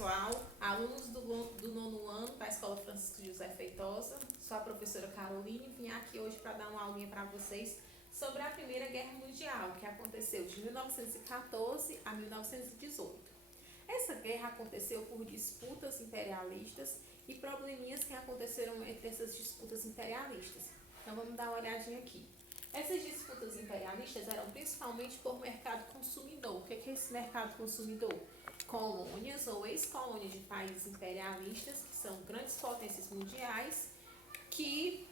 pessoal, alunos do nono ano da Escola Francisco José Feitosa, sou a professora Caroline e vim aqui hoje para dar uma aulinha para vocês sobre a Primeira Guerra Mundial, que aconteceu de 1914 a 1918. Essa guerra aconteceu por disputas imperialistas e probleminhas que aconteceram entre essas disputas imperialistas. Então vamos dar uma olhadinha aqui. Essas disputas imperialistas eram principalmente por mercado consumidor. O que é esse mercado consumidor? Colônias ou ex-colônias de países imperialistas, que são grandes potências mundiais, que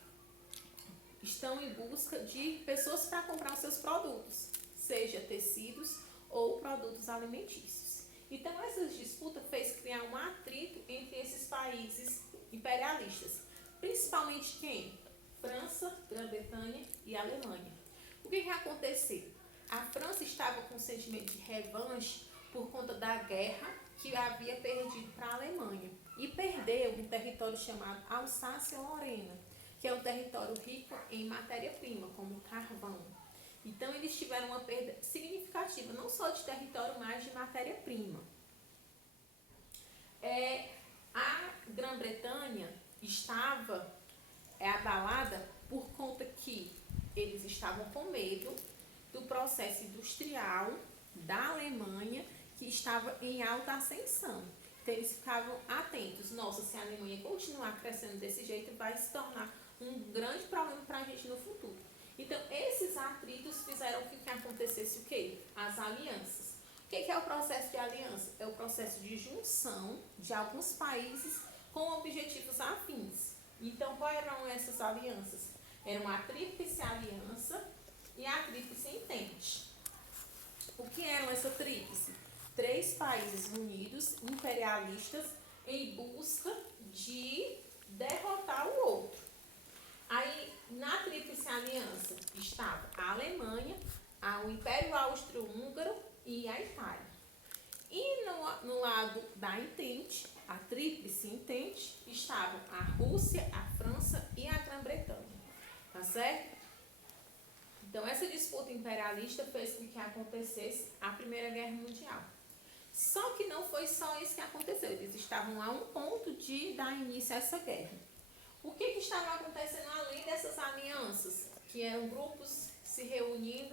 estão em busca de pessoas para comprar os seus produtos, seja tecidos ou produtos alimentícios. Então, essas disputas fez criar um atrito entre esses países imperialistas, principalmente quem? França, Grã-Bretanha e Alemanha. O que aconteceu? A França estava com um sentimento de revanche por conta da guerra que havia perdido para a Alemanha e perdeu um território chamado Alsácia-Lorena, que é um território rico em matéria-prima, como carvão. Então, eles tiveram uma perda significativa, não só de território, mas de matéria-prima. A Grã-Bretanha estava abalada por conta que eles estavam com medo do processo industrial da Alemanha, que estava em alta ascensão. Então, eles ficavam atentos. Nossa, se a Alemanha continuar crescendo desse jeito, vai se tornar um grande problema para a gente no futuro. Então, esses atritos fizeram que acontecesse o quê? As alianças. O que é o processo de aliança? É o processo de junção de alguns países com objetivos afins. Então, quais eram essas alianças? Era a Tríplice Aliança e a Tríplice Entente. O que eram essa tríplice? 3 países unidos, imperialistas, em busca de derrotar o outro. Aí, na Tríplice Aliança, estava a Alemanha, o Império Austro-Húngaro e a Itália. E no lado da Entente, a Tríplice Entente, estavam a Rússia, a França e a Grã-Bretanha. Tá certo? Então, essa disputa imperialista fez com que acontecesse a Primeira Guerra Mundial. Só que não foi só isso que aconteceu. Eles estavam a um ponto de dar início a essa guerra. O que estava acontecendo além dessas alianças? Que eram grupos se reunindo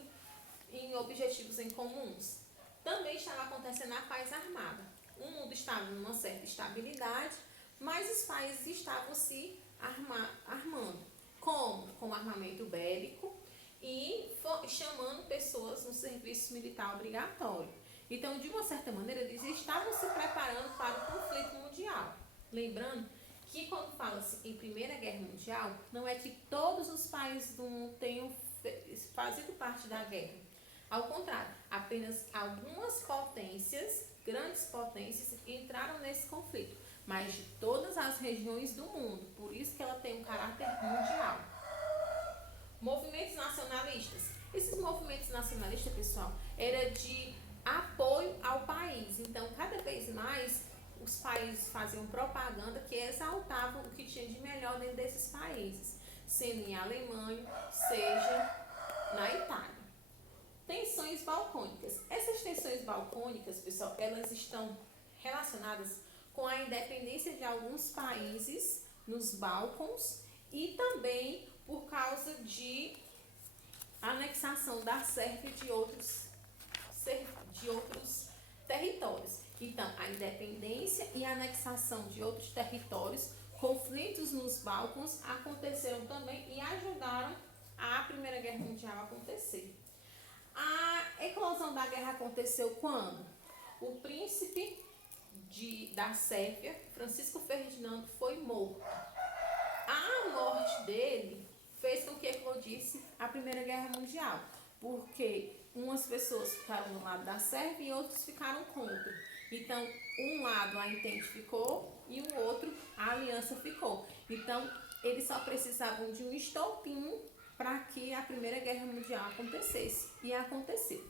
em objetivos em comuns. Também estava acontecendo a paz armada. O mundo estava em uma certa estabilidade, mas os países estavam se armando. Como? Com armamento bélico e chamando pessoas no serviço militar obrigatório. Então, de uma certa maneira, eles estavam se preparando para o conflito mundial. Lembrando que quando fala-se em Primeira Guerra Mundial, não é que todos os países do mundo tenham fazido parte da guerra. Ao contrário, apenas algumas potências, grandes potências, entraram nesse conflito, mas de todas as regiões do mundo. Por isso que ela tem um caráter mundial. Movimentos nacionalistas. Esses movimentos nacionalistas, pessoal, era de apoio ao país. Então, cada vez mais, os países faziam propaganda que exaltavam o que tinha de melhor dentro desses países, sendo em Alemanha, seja na Itália. Tensões balcânicas. Essas tensões balcânicas, pessoal, elas estão relacionadas com a independência de alguns países nos Balcãs e também por causa de anexação da Sérvia de outros territórios. Então, a independência e a anexação de outros territórios, conflitos nos Balcãs aconteceram também e ajudaram a Primeira Guerra Mundial a acontecer. A eclosão da guerra aconteceu quando o príncipe da Sérvia, Francisco Ferdinando, foi morto. A morte dele fez com que eclodisse a Primeira Guerra Mundial, porque umas pessoas ficaram no lado da Sérvia e outros ficaram contra. Então, um lado a Entente ficou e o outro a Aliança ficou. Então, eles só precisavam de um estopim para que a Primeira Guerra Mundial acontecesse. E aconteceu.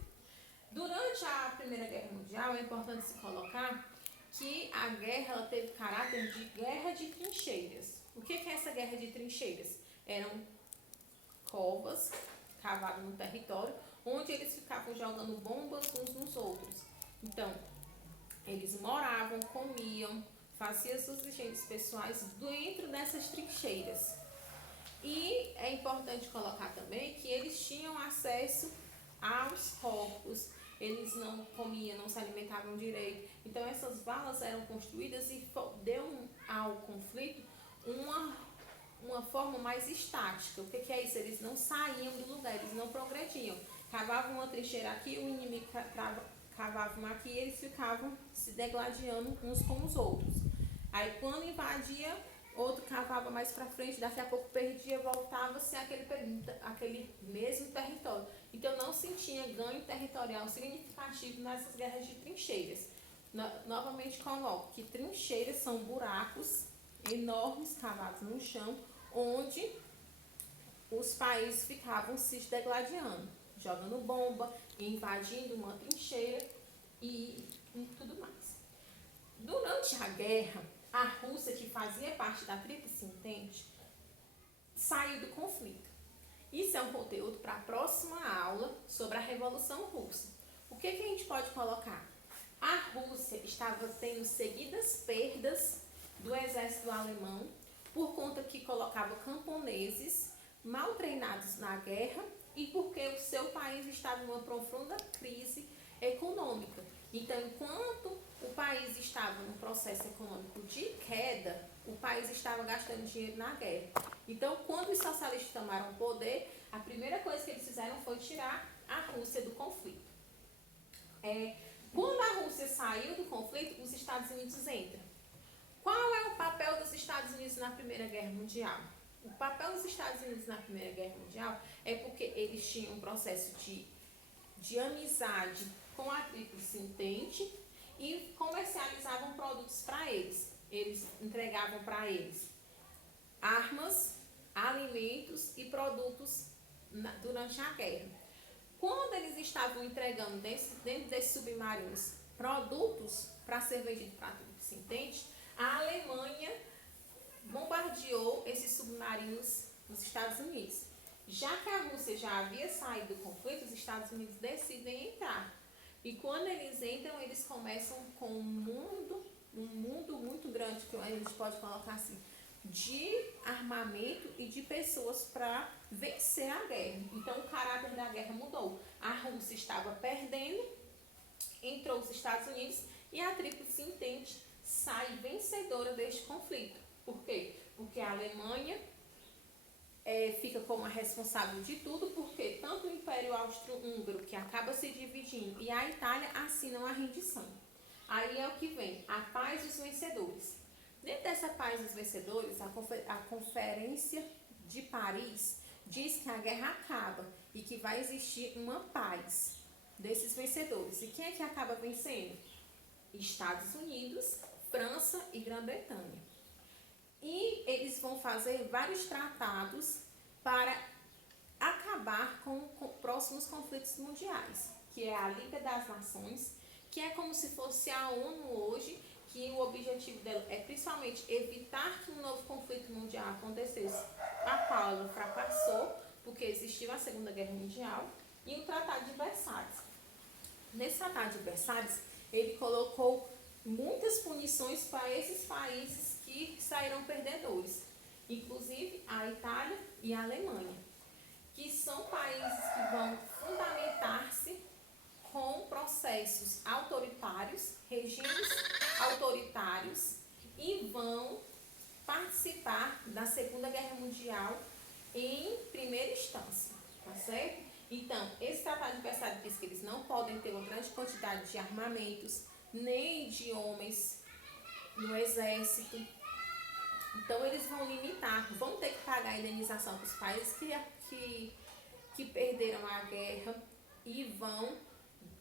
Durante a Primeira Guerra Mundial, é importante se colocar que a guerra teve caráter de guerra de trincheiras. O que é essa guerra de trincheiras? Eram covas cavadas no território, onde eles ficavam jogando bombas uns nos outros. Então, eles moravam trabalhavam, comiam, faziam suas higienes pessoais dentro dessas trincheiras. E é importante colocar também que eles tinham acesso aos corpos, eles não comiam, não se alimentavam direito. Então essas valas eram construídas e deu ao conflito uma forma mais estática. O que é isso? Eles não saíam do lugar, eles não progrediam. Cavavam uma trincheira aqui, o inimigo cavava uma aqui e eles ficavam se degladiando uns com os outros. Aí quando invadia, outro cavava mais para frente, daqui a pouco perdia, voltava-se aquele mesmo território. Então não se tinha ganho territorial significativo nessas guerras de trincheiras. Novamente coloco que trincheiras são buracos enormes cavados no chão, onde os países ficavam se degladiando, jogando bomba, invadindo uma trincheira e tudo mais. Durante a guerra, a Rússia, que fazia parte da Tríplice Entente, saiu do conflito. Isso é um conteúdo para a próxima aula sobre a Revolução Russa. O que a gente pode colocar? A Rússia estava tendo seguidas perdas do exército alemão por conta que colocava camponeses mal treinados na guerra e porque o seu país estava em uma profunda crise econômica. Então, enquanto o país estava num processo econômico de queda, o país estava gastando dinheiro na guerra. Então, quando os socialistas tomaram o poder, a primeira coisa que eles fizeram foi tirar a Rússia do conflito. Quando a Rússia saiu do conflito, os Estados Unidos entram. Qual é o papel dos Estados Unidos na Primeira Guerra Mundial? O papel dos Estados Unidos na Primeira Guerra Mundial é porque eles tinham um processo de amizade com a Tríplice Entente e comercializavam produtos para eles. Eles entregavam para eles armas, alimentos e produtos durante a guerra. Quando eles estavam entregando dentro desses submarinos produtos para ser vendidos para a Tríplice Entente, a Alemanha bombardeou esses submarinos nos Estados Unidos. Já que a Rússia já havia saído do conflito, os Estados Unidos decidem entrar. E quando eles entram, eles começam com um mundo muito grande, que a gente pode colocar assim, de armamento e de pessoas para vencer a guerra. Então o caráter da guerra mudou. A Rússia estava perdendo, entrou os Estados Unidos e a Tríplice Entente sai vencedora deste conflito. Por quê? Porque a Alemanha fica como a responsável de tudo, porque tanto o Império Austro-Húngaro, que acaba se dividindo, e a Itália assinam a rendição. Aí é o que vem, a paz dos vencedores. Dentro dessa paz dos vencedores, a Conferência de Paris diz que a guerra acaba e que vai existir uma paz desses vencedores. E quem é que acaba vencendo? Estados Unidos, França e Grã-Bretanha. E eles vão fazer vários tratados para acabar com próximos conflitos mundiais, que é a Liga das Nações, que é como se fosse a ONU hoje, que o objetivo dela é principalmente evitar que um novo conflito mundial acontecesse, a qual ela fracassou, porque existiu a Segunda Guerra Mundial, e o Tratado de Versalhes. Nesse Tratado de Versalhes, ele colocou muitas punições para esses países que saíram perdedores, inclusive a Itália e a Alemanha, que são países que vão fundamentar-se com processos autoritários, regimes autoritários, e vão participar da Segunda Guerra Mundial em primeira instância, tá certo? Então, esse Tratado de Versalhes diz que eles não podem ter uma grande quantidade de armamentos, nem de homens no exército. Então, eles vão limitar, vão ter que pagar a indenização para os países que perderam a guerra e vão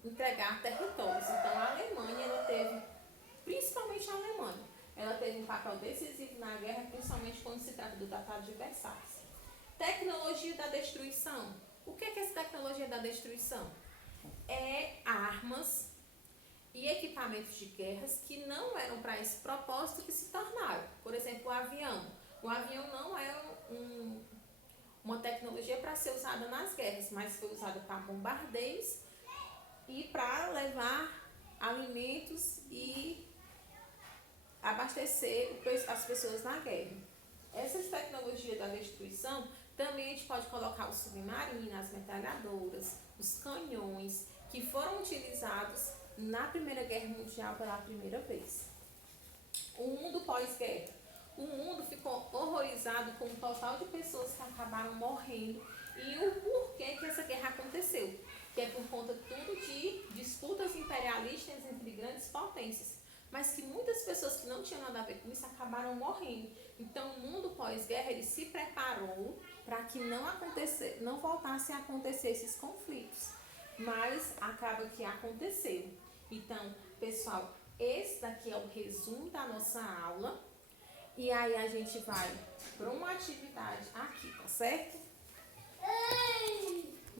entregar territórios. Então, a Alemanha, ela teve, principalmente a Alemanha, ela teve um papel decisivo na guerra, principalmente quando se trata do Tratado de Versalhes. Tecnologia da destruição. O que é essa tecnologia da destruição? É armas e equipamentos de guerras que não eram para esse propósito que se tornaram. Por exemplo, o avião. O avião não é uma tecnologia para ser usada nas guerras, mas foi usada para bombardeios e para levar alimentos e abastecer as pessoas na guerra. Essas tecnologias da destruição, também a gente pode colocar os submarinos, as metralhadoras, os canhões, que foram utilizados na Primeira Guerra Mundial pela primeira vez. O mundo pós-guerra. O mundo ficou horrorizado com o total de pessoas que acabaram morrendo e o porquê que essa guerra aconteceu. Que é por conta tudo de disputas imperialistas entre grandes potências. Mas que muitas pessoas que não tinham nada a ver com isso acabaram morrendo. Então o mundo pós-guerra ele se preparou para que não voltasse a acontecer esses conflitos. Mas acaba que aconteceu. Então, pessoal, esse daqui é o resumo da nossa aula. E aí a gente vai para uma atividade aqui, tá certo?